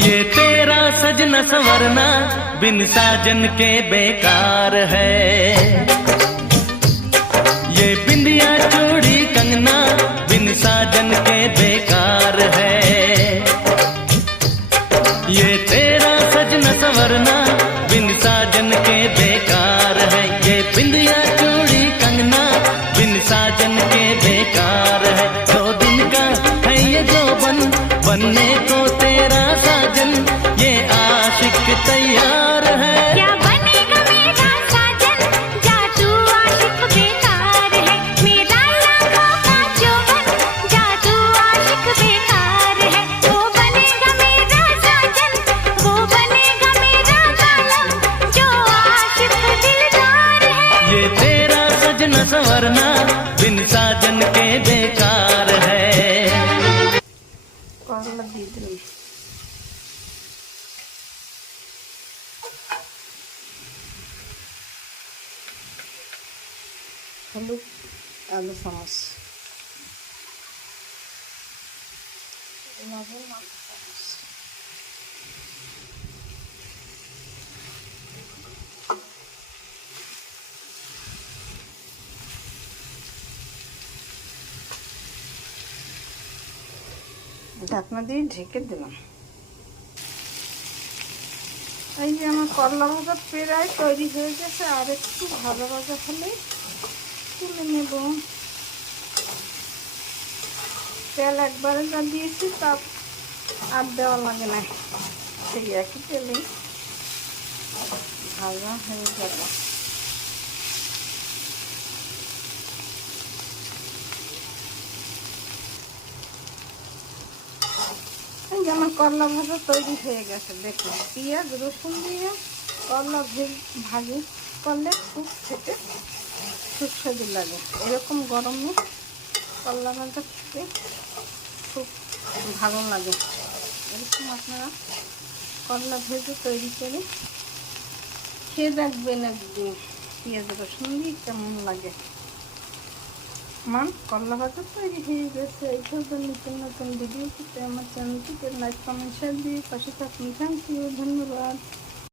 ये तेरा सजना संवरना बिन साजन के बेकार है। ये बिंदिया चूड़ी कंगना बिन साजन के बेकार है। ये तेरा सजना संवरना बिन साजन के बेकार है। ये बिंदिया चूड़ी कंगना बिन साजन के बेकार है। 2 दिन का है ये जोबन बनने को तेरा साजन, ये आशिक तैयार है। क्या बनेगा मेरा साजन, जा तू आशिक बेकार है। मेरा लाखों का जोबन, जा तू आशिक बेकार है। वो बनेगा मेरा साजन, वो बनेगा मेरा कालम, जो आशिक दिलदार है। ये तेरा सजना संवरना बिन साजन के बेकार है। করলা দিয়ে দিলাম। হলুদ আলু চামচ, লবণ আধা চামচ, ঢাকনা দিয়ে ঢেকে দিলাম। এই যে আমার করলা ভাজা প্রায় তৈরি হয়ে গেছে, আর একটু ভাজা ভাজা হলেই তুলে নেব। তেল একবারে যা দিয়েছি তা আর দেওয়া লাগে না, সেই একই তেলেই ভাজা হয়ে যাবে। আমার করলা ভাজা তৈরি হয়ে গেছে। দেখুন, পেঁয়াজ রসুন দিয়ে করলা ভাজি করলে খুব খেতে সুস্বাদু লাগে। এরকম গরমে করলা ভাজা খেতে খুব ভালো লাগে। এরকম আপনারা করলা ভেজে তৈরি করে খেয়ে দেখবেন একদিন, পেঁয়াজ রসুন দিয়ে কেমন লাগে। আমার করলা ভাজা তৈরি হয়ে গেছে। এই ধরনের নতুন নতুন ভিডিও পেতে আমার চ্যানেলটিকে লাইক কমেন্ট শেয়ার দিয়ে পাশে থাকুন। থ্যাংক ইউ, ধন্যবাদ।